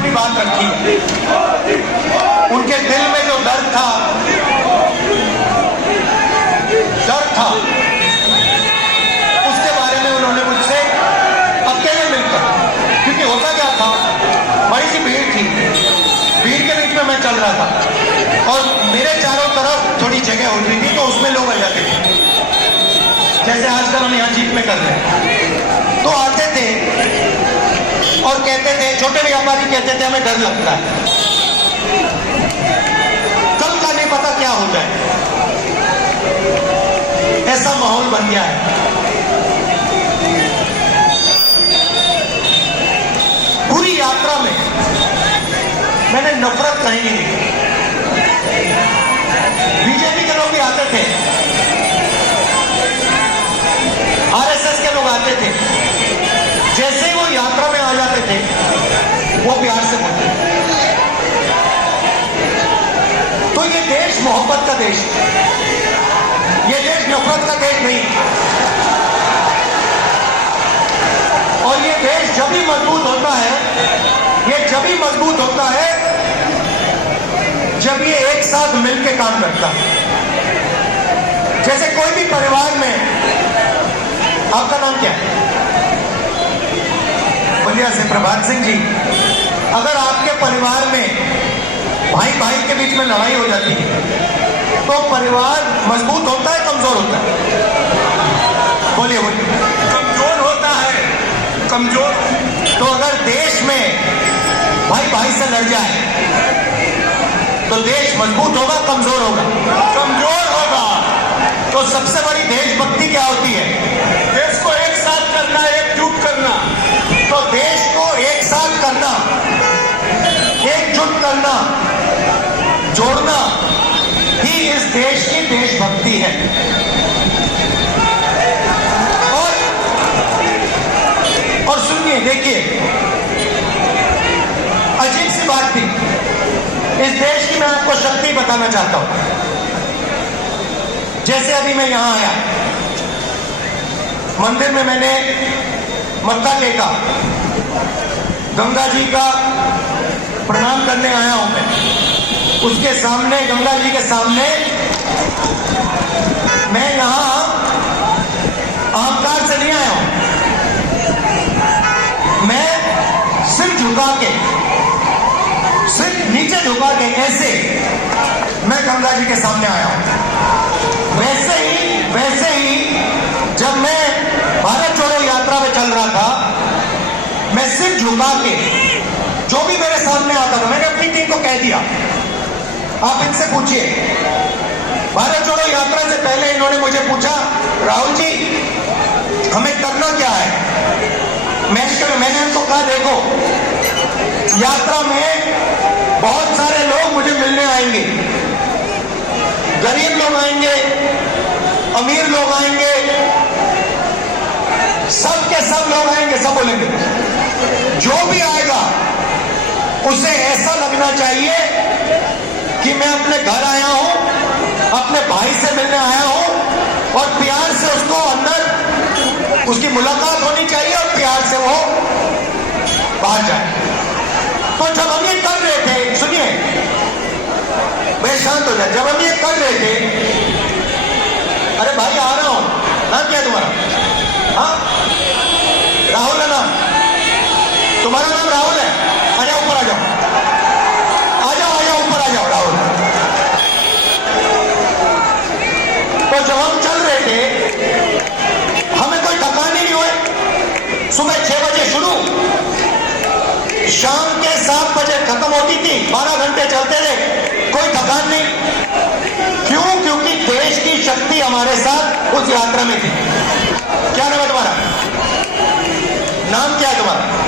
अपनी बात रखी। उनके दिल में जो डर था उसके बारे में उन्होंने मुझसे अकेले मिलकर, क्योंकि होता क्या था, बड़ी सी भीड़ थी, भीड़ के बीच में मैं चल रहा था और मेरे चारों तरफ थोड़ी जगह होती थी, तो उसमें लोग आ जाते थे, जैसे आजकल हम यहाँ जीप में कर रहे हैं। तो आते थे और कहते थे, छोटे व्यापारी कहते थे हमें डर लगता है, कल का नहीं पता क्या हो जाए, ऐसा माहौल बन गया है। पूरी यात्रा में मैंने नफरत कहीं नहीं देखी। बीजेपी के लोग भी आते थे, आरएसएस के लोग आते थे, जैसे ही वो यात्रा में आ जाते थे वो प्यार से बोलते थे। तो ये देश मोहब्बत का देश, ये देश नफरत का देश नहीं। और ये देश जब भी मजबूत होता है, ये जब भी मजबूत होता है जब ये एक साथ मिलकर काम करता है। जैसे कोई भी परिवार में, आपका नाम क्या है? बलिया से प्रभात सिंह जी। अगर आपके परिवार में भाई भाई के बीच में लड़ाई हो जाती है तो परिवार मजबूत होता है कमजोर होता है? बोलिए बोलिए। कमजोर होता है, कमजोर। तो अगर देश में भाई भाई से लड़ जाए तो देश मजबूत होगा कमजोर होगा? कमजोर होगा। तो सबसे बड़ी देशभक्ति क्या होती है? देश को एक साथ करना, एकजुट करना। तो देश को एक साथ करना, एकजुट करना, जोड़ना ही इस देश की देशभक्ति है। और सुनिए, देखिए, अजीब सी बात थी, इस देश की मैं आपको शक्ति बताना चाहता हूं। जैसे अभी मैं यहां आया, मंदिर में मैंने मत्था टेका, गंगा जी का प्रणाम करने आया हूं मैं। उसके सामने, गंगा जी के सामने मैं यहां अहंकार से नहीं आया हूं, मैं सिर झुका के, सिर नीचे झुका के, ऐसे मैं गंगा जी के सामने आया हूं। वैसे ही जब मैं भारत छोड़ो यात्रा में चल रहा था, मैं सिर झुका के, जो भी मेरे सामने आता था, मैंने अपनी टीम को कह दिया, आप इनसे पूछिए। भारत छोड़ो यात्रा से पहले इन्होंने मुझे पूछा, राहुल जी हमें करना क्या है? मैंने उनको कहा, देखो, यात्रा में बहुत सारे लोग मुझे मिलने आएंगे, गरीब लोग आएंगे, अमीर लोग आएंगे, सब के सब लोग आएंगे, सब बोलेंगे। जो भी आएगा उसे ऐसा लगना चाहिए कि मैं अपने घर आया हूं, अपने भाई से मिलने आया हूं, और प्यार से उसको अंदर उसकी मुलाकात होनी चाहिए और प्यार से वो बाहर जाए। तो जब हम ये कर रहे थे, सुनिए, मैं शांत हो जाए, जब हम ये कर रहे थे, अरे भाई आ रहा हूं, नाम क्या है तुम्हारा? हाँ, राहुल है नाम, तुम्हारा नाम राहुल है? आ जाओ, ऊपर आ जाओ, आ जाओ, आ जाओ, ऊपर आ जाओ राहुल। तो जब हम चल रहे थे, हमें कोई थकान ही नहीं हुई। सुबह 6 बजे शुरू, शाम के 7 बजे खत्म होती थी, 12 घंटे चलते थे, कोई थकान नहीं। क्यों? क्योंकि देश की शक्ति हमारे साथ उस यात्रा में थी। क्या नाम है तुम्हारा? नाम क्या है तुम्हारा?